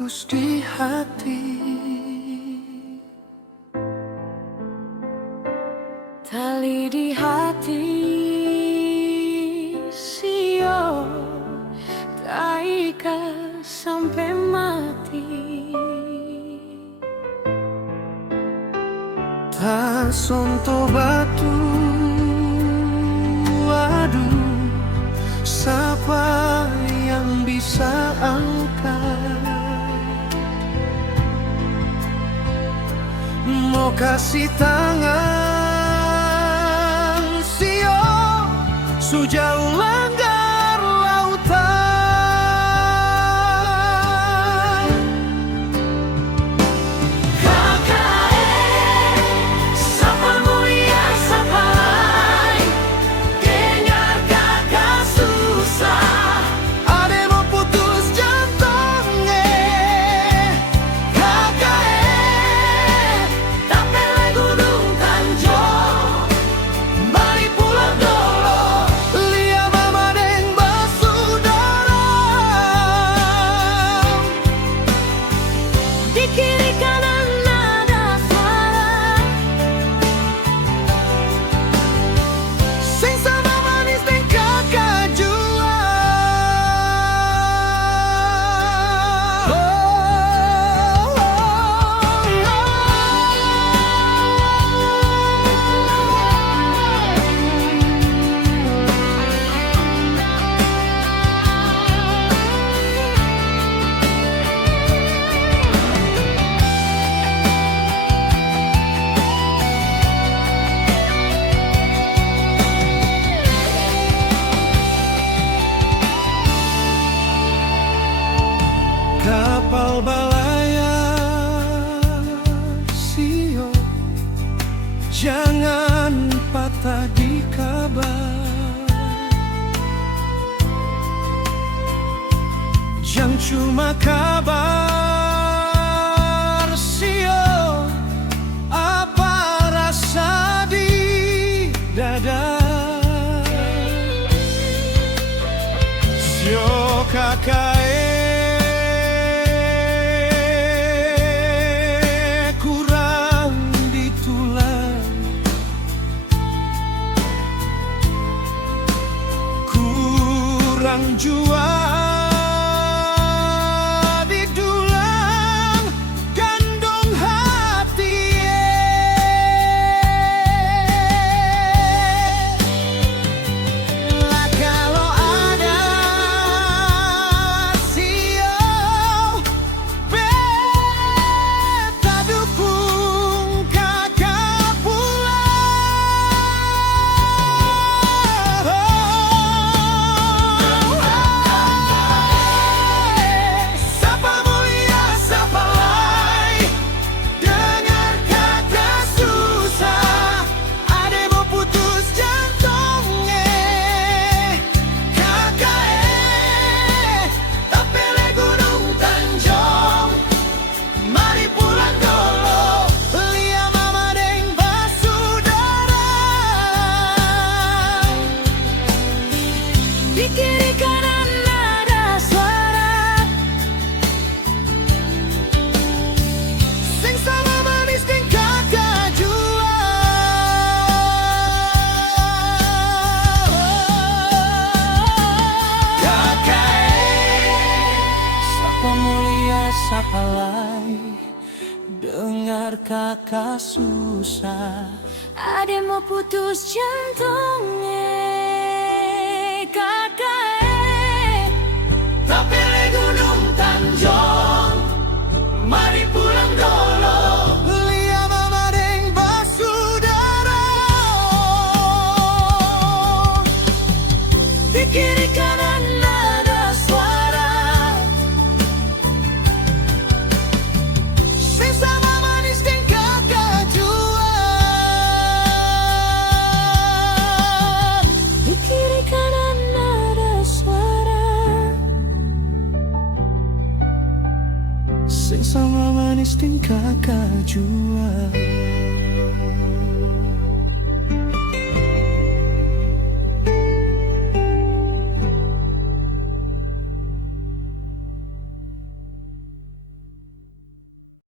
putus di hati. Tali di hati sio tak ikat sampai mati. Tak sonto batu, aduh, siapa yang bisa angkat? Mau kasih tangan, sio sejauh langgar lautan. KKN, sapa mulia sapa lain, dengar kakak susah. Ade mau putus jantungnya. KKN, tapele gunung Tanjung, mari pulang dulu. Lia mama deng basudara. Di kiri kanan ada suara, Sing sama manis deng kakak jua. Kapal balayar sio, jangan patah di kabar. Jangan cuma kabar sio, apa rasa di dada. Sio kakak kurang ditulang, kurang jua didulang, gandong hati. Lah kalau ada sio, beta dukung kakak pulang. Sapa mulia sapa lain, dengar kakak susah. Ade mau putus jantungnya. KKN, tapele gunung Tanjung, mari pulang dulu. Lia mama deng basudara. di kiri kanan ada suara, Sing sama manis deng kakak jua. KKN, sapa mulia sapa lain, dengar kakak susah. ada mau putus jantungnya. KKN, Tapele gunung Tanjung, mari pulang dulu. Lia mama deng basudara. di kiri kanan ada suara, Sing sama manis deng kakak jua. di kiri kanan ada suara. Sing sama manis deng kakak jua.